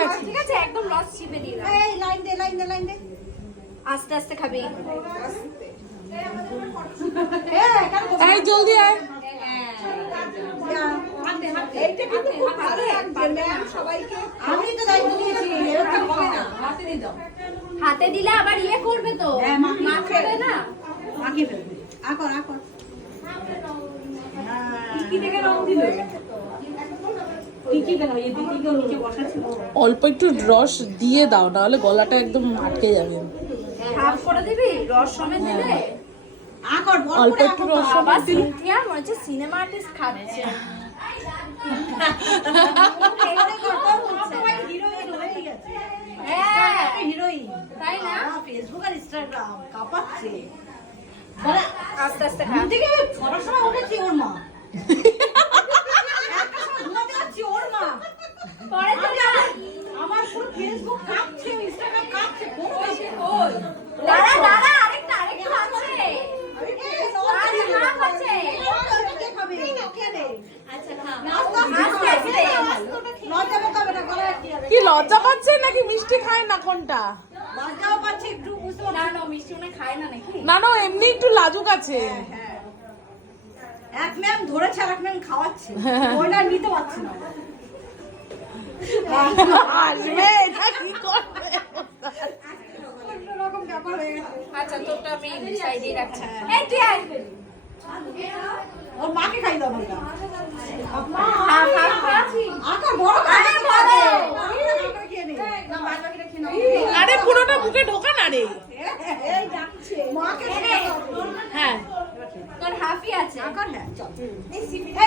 গেছে। ঠিক আছে, একদম রস চিপে দিলাম। এই লাইন দে লাইন দে লাইন দে। আস্তে আস্তে খাবি। এই জলদি আয়। এইটা কিন্তু খুব ভালো লাগছে ম্যাম সবাইকে। আমি তো দায়িত্ব নিয়েছি, এরকম হবে না। হাতে দিয়ে দাও। হাতে দিলে আবার ইয়ে করবে তো, হ্যাঁ, মাখবে না। মাখিয়ে ফেলবে। আকর আকর। কি থেকে রং দিল? কি কেন এই দিদি কেউ নিচে বসা ছিল? অল্প একটু রস দিয়ে দাও, নাহলে গলাটা একদম আটকে যাবে। হাফ করে দিবি রস সমেত দিলে। আকর বল অল্প করে একটু আকর। রস বাবা সিনথিয়া মনে হচ্ছে সিনেমা আর্টিস্ট খাচ্ছে। হিরোইন হয়ে গেছে। হ্যাঁ হিরোইন। তাই না? ফেসবুক আর ইনস্টাগ্রাম কাঁপাচ্ছে। আস্তে আস্তে খা। ঘুম থেকে ছটার সময় উঠেছি ওর মা। একটার সময় ঘুমাতে যাচ্ছি ওর মা। পরে তো না। আমার পুরো ফেসবুক কাঁপছে, ইনস্টাগ্রাম কাঁপছে। দাঁড়া দাঁড়া, আরেকটু আছে। আরে হাফ আছে। কে খাবে? কে রে? আচ্ছা খা। আস্তে আস্তে। লজ্জা পাবে না, গলায় কি হবে? কি লজ্জা পাচ্ছে নাকি মিষ্টি খায় না কোনটা? লজ্জাও পাচ্ছে একটু, বুঝতে পারছি। না না, মিষ্টি উনি খায় না নাকি? না না, এমনি একটু লাজুক আছে। এক ম্যাম ধরেছে আর এক ম্যাম খাওয়াচ্ছে। ওইটা নিতে পারছে না। আসবে, এটা কি করবে? অন্যরকম ব্যাপার হয়ে গেছে। আচ্ছা তোরটা আমি সাইডে রাখছি। এই তুই আয়। ওর মাকে খাই দাও বললাম। হাফ হাফ খা। আকার বড় আরে বড়। আকার খেয়ে নে। না বাদবাকিটা খেয়ে নাও। আরে পুরোটা মুখে ঢোকা না রে। এই ডাকছে। মাকে খেয়ে দাও। হ্যাঁ তোর হাফই আছে। আকার হ্যাঁ চল।